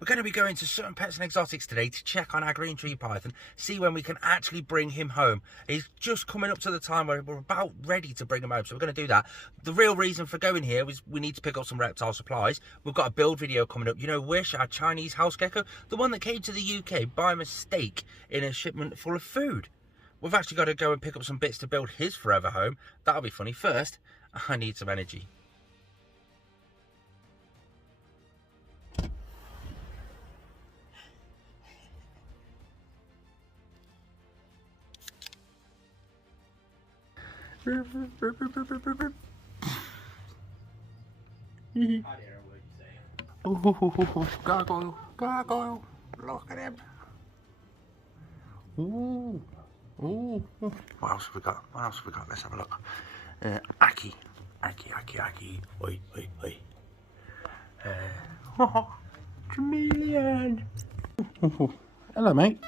We're going to be going to certain pets and exotics today to check on our green tree python, see when we can actually bring him home. He's just coming up to the time where we're about ready to bring him home, so we're going to do that. The real reason for going here was we need to pick up some reptile supplies. We've got a build video coming up. You know Wish, our Chinese house gecko, the one that came to the UK by mistake in a shipment full of food. We've actually got to go and pick up some bits to build his forever home. That'll be funny. First, I need some energy. Gargoyle, gargoyle, look at him. Ooh, ooh. What else have we got? What else have we got? Let's have a look. Aki, oi, oi, oi. Chameleon. Hello, mate.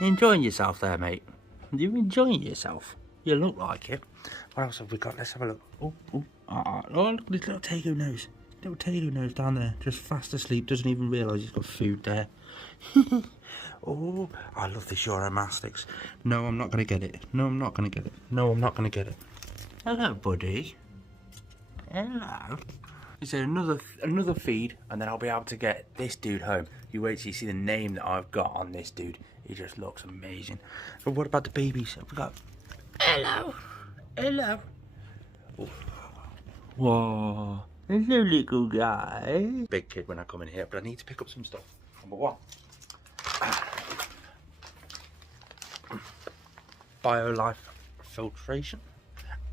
You enjoying yourself there, mate? Are you enjoying yourself? You look like it. What else have we got? Let's have a look. Oh, look at this little Tego nose. Little Tego nose down there, just fast asleep, doesn't even realise he's got food there. Oh, I love this Euromastics. No, I'm not going to get it. No, I'm not going to get it. No, I'm not going to get it. Hello, buddy. Hello. Is there another feed, and then I'll be able to get this dude home. You wait till you see the name that I've got on this dude. He just looks amazing. But what about the babies? Have we got... Hello. Hello. Oh. Whoa. Hello, little guy. Big kid when I come in here, but I need to pick up some stuff. Number one. BioLife filtration.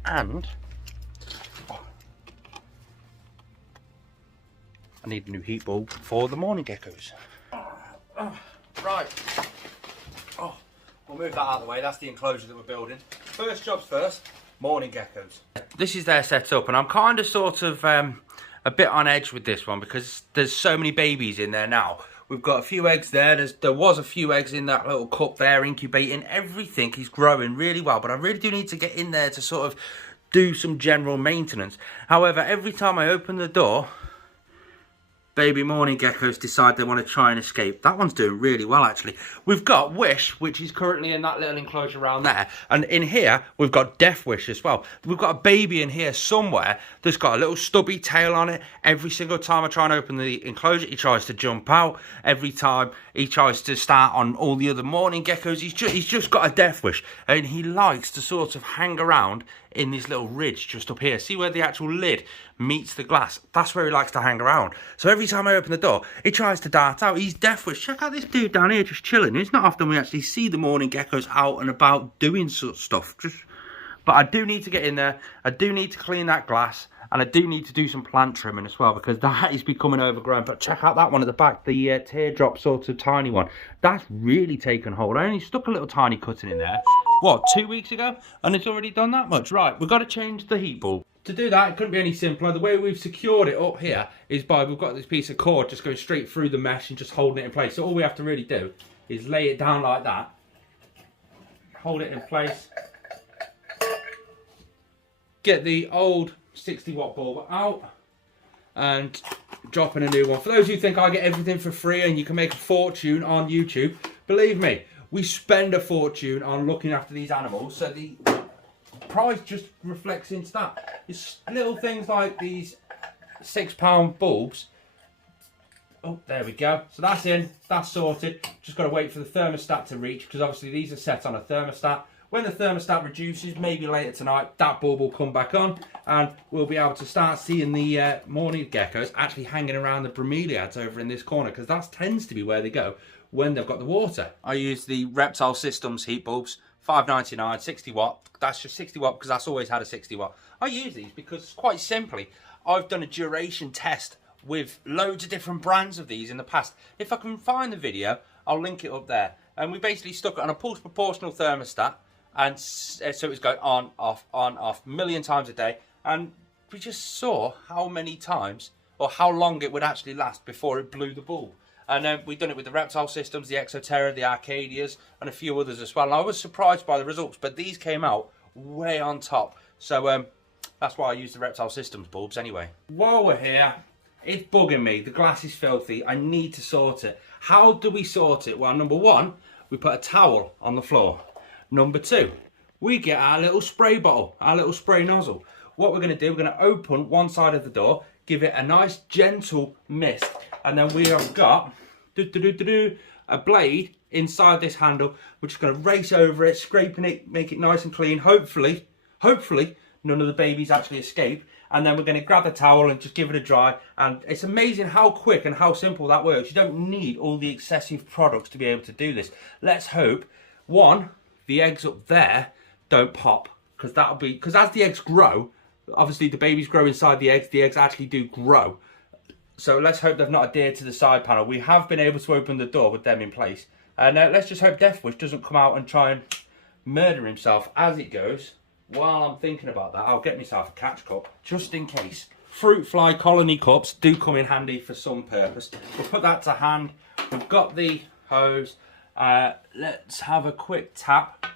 And... I need a new heat bulb for the Mourning Geckos. Right. Oh, we'll move that out of the way. That's the enclosure that we're building. First jobs first, Mourning Geckos. This is their setup, and I'm kind of sort of a bit on edge with this one because there's so many babies in there now. We've got a few eggs there. There was a few eggs in that little cup there incubating. Everything is growing really well, but I really do need to get in there to sort of do some general maintenance. However, every time I open the door, baby Mourning Geckos decide they want to try and escape. That one's doing really well, actually. We've got Wish, which is currently in that little enclosure around there. And in here, we've got Death Wish as well. We've got a baby in here somewhere that's got a little stubby tail on it. Every single time I try and open the enclosure, he tries to jump out. Every time he tries to start on all the other Mourning Geckos, he's just got a Death Wish. And he likes to sort of hang around in this little ridge just up here. See where the actual lid meets the glass? That's where he likes to hang around. So every time I open the door, he tries to dart out. He's Death Wish. Check out this dude down here just chilling. It's not often we actually see the Mourning Geckos out and about doing such stuff. But I do need to get in there. I do need to clean that glass. And I do need to do some plant trimming as well because that is becoming overgrown. But check out that one at the back, the teardrop sort of tiny one. That's really taken hold. I only stuck a little tiny cutting in there, what, 2 weeks ago? And it's already done that much. Right, we've got to change the heat bulb. To do that, it couldn't be any simpler. The way we've secured it up here is by, we've got this piece of cord just going straight through the mesh and just holding it in place. So all we have to really do is lay it down like that, hold it in place, get the old 60-watt bulb out and drop in a new one. For those who think I get everything for free and you can make a fortune on YouTube, believe me, we spend a fortune on looking after these animals, so the price just reflects into that. It's little things like these £6 bulbs. Oh, there we go. So that's in, that's sorted. Just got to wait for the thermostat to reach, because obviously these are set on a thermostat. When the thermostat reduces, maybe later tonight, that bulb will come back on and we'll be able to start seeing the Mourning Geckos actually hanging around the bromeliads over in this corner, because that tends to be where they go when they've got the water. I use the Reptile Systems heat bulbs, $5.99, 60 watt. That's just 60 watt because that's always had a 60 watt. I use these because quite simply, I've done a duration test with loads of different brands of these in the past. If I can find the video, I'll link it up there. And we basically stuck it on a pulse proportional thermostat. And so it was going on, off, a million times a day. And we just saw how many times, or how long it would actually last before it blew the bulb. And we've done it with the Reptile Systems, the Exoterra, the Arcadias, and a few others as well. And I was surprised by the results, but these came out way on top. So that's why I use the Reptile Systems bulbs anyway. While we're here, It's bugging me. The glass is filthy. I need to sort it. How do we sort it? Well, number one, we put a towel on the floor. Number two, we get our little spray bottle, our little spray nozzle. What we're going to do, we're going to open one side of the door, give it a nice gentle mist, and then we have got a blade inside this handle. We're just going to race over it, scraping it, make it nice and clean. Hopefully none of the babies actually escape. And then we're going to grab the towel and just give it a dry. And it's amazing how quick and how simple that works. You don't need all the excessive products to be able to do this. Let's hope, one, the eggs up there don't pop, because as the eggs grow, obviously the babies grow inside the eggs actually do grow. So let's hope they've not adhered to the side panel. We have been able to open the door with them in place. And let's just hope Deathwish doesn't come out and try and murder himself as it goes. While I'm thinking about that, I'll get myself a catch cup, just in case. Fruit fly colony cups do come in handy for some purpose. We'll put that to hand. We've got the hose. Let's have a quick tap.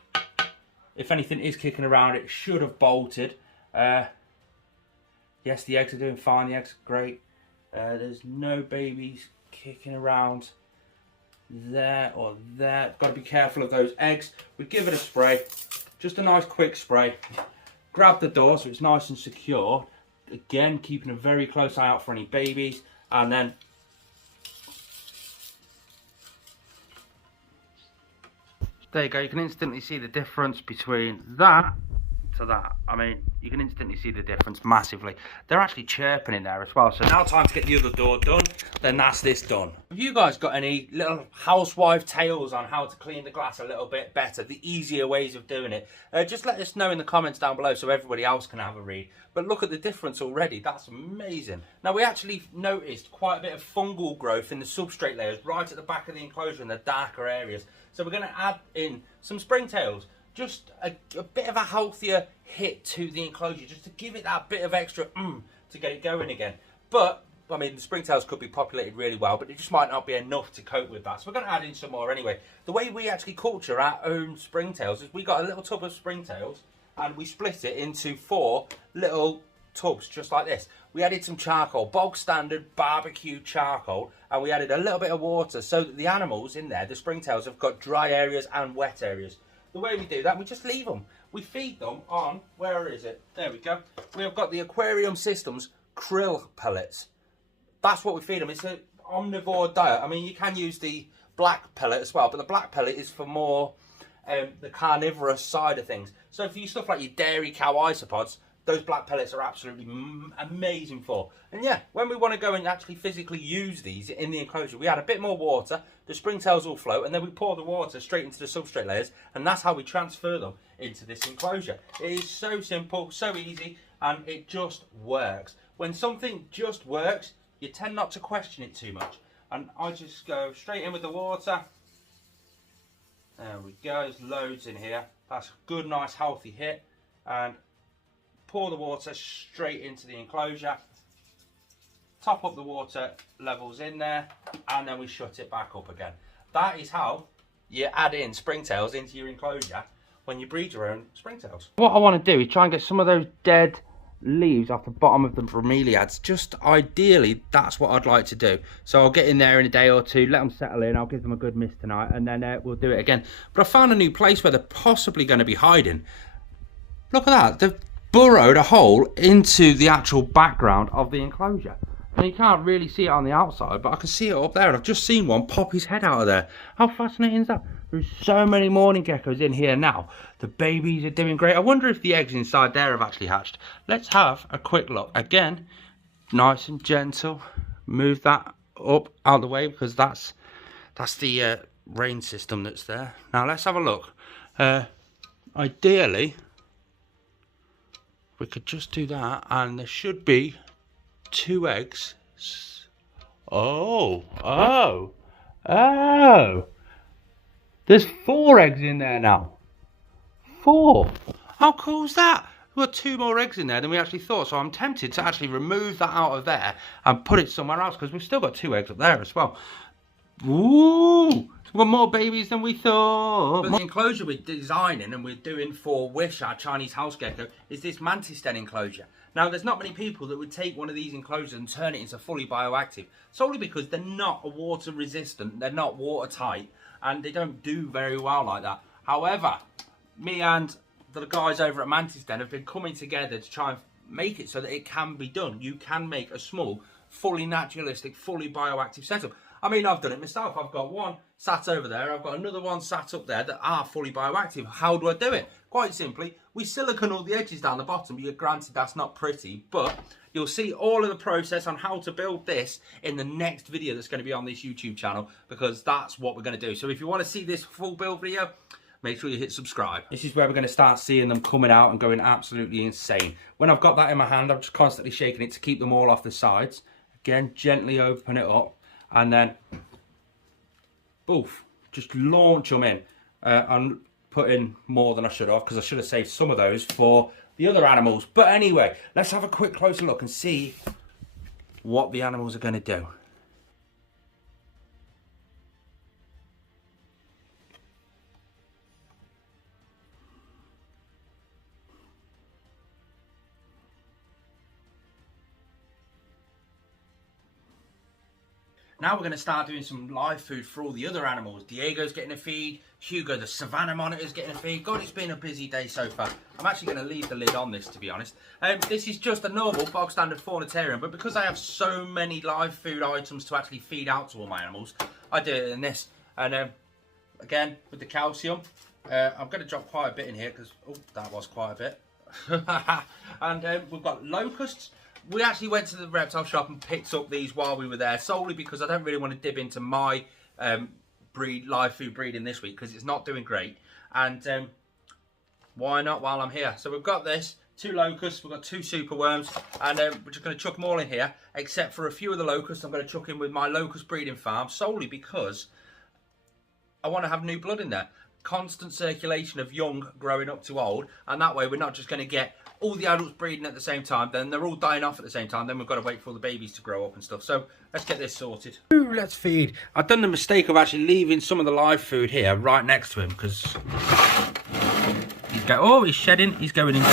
If anything is kicking around, it should have bolted. Yes, the eggs are doing fine. The eggs are great. There's no babies kicking around there or there. Got to be careful of those eggs. We give it a spray. Just a nice quick spray. Grab the door so it's nice and secure. Again, keeping a very close eye out for any babies. And then there you go. You can instantly see the difference between that to that. I mean, you can instantly see the difference massively. They're actually chirping in there as well. So now time to get the other door done. Then that's this done. Have you guys got any little housewife tales on how to clean the glass a little bit better? The easier ways of doing it? Just let us know in the comments down below so everybody else can have a read. But look at the difference already. That's amazing. Now, we actually noticed quite a bit of fungal growth in the substrate layers right at the back of the enclosure in the darker areas. So we're going to add in some springtails. Just a bit of a healthier hit to the enclosure, just to give it that bit of extra to get it going again. But, I mean, the springtails could be populated really well, but it just might not be enough to cope with that. So we're going to add in some more anyway. The way we actually culture our own springtails is we got a little tub of springtails and we split it into 4 little tubs just like this. We added some charcoal, bog standard barbecue charcoal, and we added a little bit of water so that the animals in there, the springtails, have got dry areas and wet areas. The way we do that, we just leave them. We feed them on, where is it? There we go. We have got the Aquarium Systems krill pellets. That's what we feed them. It's an omnivore diet. I mean, you can use the black pellet as well, but the black pellet is for more the carnivorous side of things. So for you stuff like your dairy cow isopods, those black pellets are absolutely amazing for. And yeah, when we want to go and actually physically use these in the enclosure, we add a bit more water, the springtails will float, and then we pour the water straight into the substrate layers, and that's how we transfer them into this enclosure. It is so simple, so easy, and it just works. When something just works, you tend not to question it too much. And I just go straight in with the water. There we go, there's loads in here. That's a good, nice, healthy hit. And pour the water straight into the enclosure, top up the water levels in there, and then we shut it back up again. That is how you add in springtails into your enclosure when you breed your own springtails. What I want to do is try and get some of those dead leaves off the bottom of the bromeliads. Just ideally, that's what I'd like to do. So I'll get in there in a day or two, let them settle in, I'll give them a good mist tonight, and then we'll do it again. But I found a new place where they're possibly going to be hiding. Look at that. They've burrowed a hole into the actual background of the enclosure. And you can't really see it on the outside, but I can see it up there. And I've just seen one pop his head out of there. How fascinating is that? There's so many mourning geckos in here now. The babies are doing great. I wonder if the eggs inside there have actually hatched. Let's have a quick look. Again, nice and gentle. Move that up out of the way because that's the rain system that's there. Now let's have a look. Ideally, we could just do that, and there should be 2 eggs. Oh. There's 4 eggs in there now. 4. How cool is that? We've got 2 more eggs in there than we actually thought. So I'm tempted to actually remove that out of there and put it somewhere else because we've still got 2 eggs up there as well. Ooh, we've got more babies than we thought. But the enclosure we're designing and we're doing for Wish, our Chinese house gecko, is this mantis den enclosure. Now, there's not many people that would take one of these enclosures and turn it into fully bioactive, solely because they're not water resistant, they're not watertight, and they don't do very well like that. However, me and the guys over at Mantis Den have been coming together to try and make it so that it can be done. You can make a small, fully naturalistic, fully bioactive setup. I mean, I've done it myself. I've got one sat over there. I've got another one sat up there that are fully bioactive. How do I do it? Quite simply, we silicone all the edges down the bottom. You're granted that's not pretty, but you'll see all of the process on how to build this in the next video that's going to be on this YouTube channel, because that's what we're going to do. So if you want to see this full build video, make sure you hit subscribe. This is where we're going to start seeing them coming out and going absolutely insane. When I've got that in my hand, I'm just constantly shaking it to keep them all off the sides. Again, gently open it up. And then, boof, just launch them in. I'm putting more than I should have, because I should have saved some of those for the other animals. But anyway, let's have a quick closer look and see what the animals are going to do. Now we're going to start doing some live food for all the other animals. Diego's getting a feed. Hugo, the Savannah Monitor, is getting a feed. God, it's been a busy day so far. I'm actually going to leave the lid on this, to be honest. This is just a normal, bog standard faunatarium, but because I have so many live food items to actually feed out to all my animals, I do it in this. And again, with the calcium, I'm going to drop quite a bit in here because, oh, that was quite a bit. And we've got locusts. We actually went to the reptile shop and picked up these while we were there, solely because I don't really want to dip into my live food breeding this week, because it's not doing great. And why not while I'm here? So we've got this, 2 locusts, we've got 2 super worms, and we're just going to chuck them all in here, except for a few of the locusts I'm going to chuck in with my locust breeding farm, solely because I want to have new blood in there. Constant circulation of young growing up to old, and that way we're not just going to get all the adults breeding at the same time, then they're all dying off at the same time, then we've got to wait for all the babies to grow up and stuff. So let's get this sorted. Ooh, let's feed. I've done the mistake of actually leaving some of the live food here right next to him, because he's going, oh, he's shedding, he's going insane.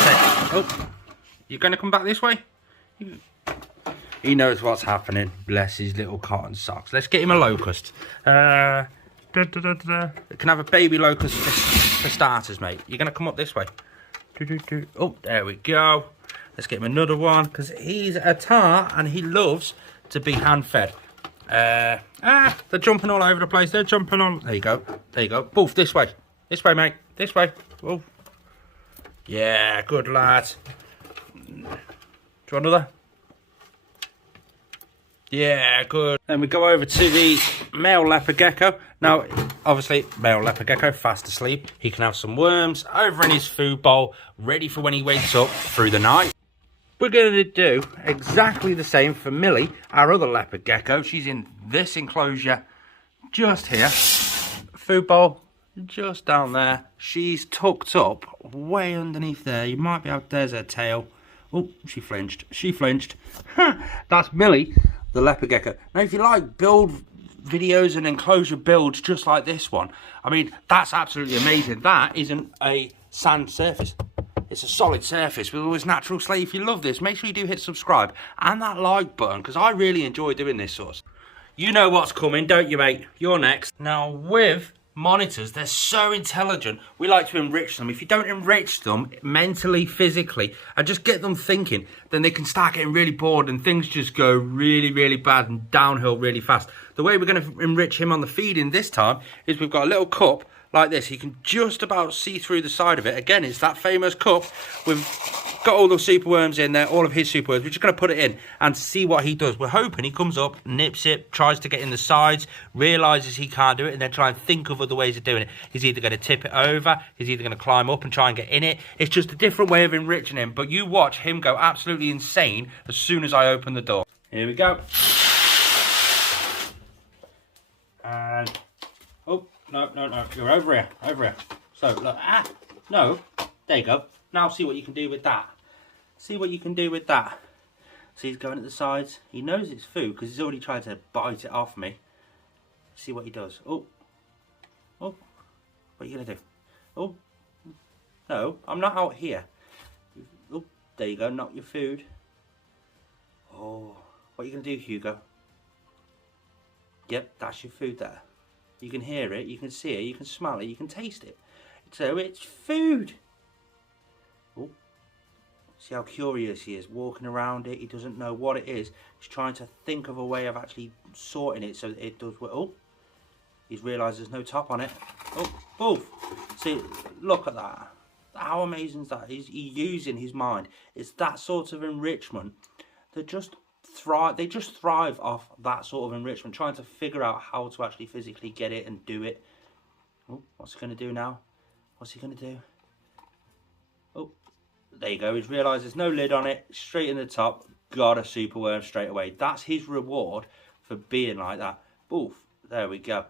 Oh, you're going to come back this way? He knows what's happening. Bless his little cotton socks. Let's get him a locust. Can have a baby locust for starters, mate. You're going to come up this way. Oh, there we go. Let's get him another one, because he's a tar and he loves to be hand-fed. They're jumping all over the place. They're jumping on. There you go. There you go. Boof, this way. This way, mate. This way. Oh. Yeah, good lad. Do you want another? Yeah, good. Then we go over to the male leopard gecko. Now, obviously, male leopard gecko, fast asleep. He can have some worms over in his food bowl, ready for when he wakes up through the night. We're going to do exactly the same for Millie, our other leopard gecko. She's in this enclosure just here. Food bowl just down there. She's tucked up way underneath there. You might be out there's her tail. Oh, she flinched. She flinched. That's Millie, the leopard gecko. Now, if you like build videos and enclosure builds just like this one, I mean, that's absolutely amazing. That isn't a sand surface. It's a solid surface with all this natural slate. If you love this, make sure you do hit subscribe and that like button, because I really enjoy doing this sort of stuff. You know what's coming, don't you, mate? You're next. Now, with monitors, they're so intelligent, we like to enrich them. If you don't enrich them mentally, physically, and just get them thinking, then they can start getting really bored and things just go really, really bad and downhill really fast. The way we're going to enrich him on the feeding this time is we've got a little cup like this. You can just about see through the side of it. Again, it's that famous cup. We've got all the super worms in there, all of his super worms. We're just going to put it in and see what he does. We're hoping he comes up, nips it, tries to get in the sides, realises he can't do it, and then try and think of other ways of doing it. He's either going to tip it over, he's either going to climb up and try and get in it. It's just a different way of enriching him. But you watch him go absolutely insane as soon as I open the door. Here we go. And, oh, no, you're over here. So, look, no, there you go. Now see what you can do with that. See what you can do with that. See, he's going at the sides. He knows it's food because he's already tried to bite it off me. See what he does. Oh, what are you going to do? Oh, no, I'm not out here. Oh, There you go, not your food. Oh, what are you going to do, Hugo? Yep, that's your food there. You can hear it, you can see it, you can smell it, you can taste it. So it's food. Oh, see how curious he is, walking around it. He doesn't know what it is. He's trying to think of a way of actually sorting it so that it does what. Oh, he's realised there's no top on it. Oh, poof. See, look at that. How amazing is that? He's using his mind. It's that sort of enrichment that just thrive. They just thrive off that sort of enrichment, trying to figure out how to actually physically get it and do it. Oh, what's he going to do now? What's he going to do? Oh, there you go. He's realised there's no lid on it. Straight in the top. Got a superworm straight away. That's his reward for being like that. Oof, there we go.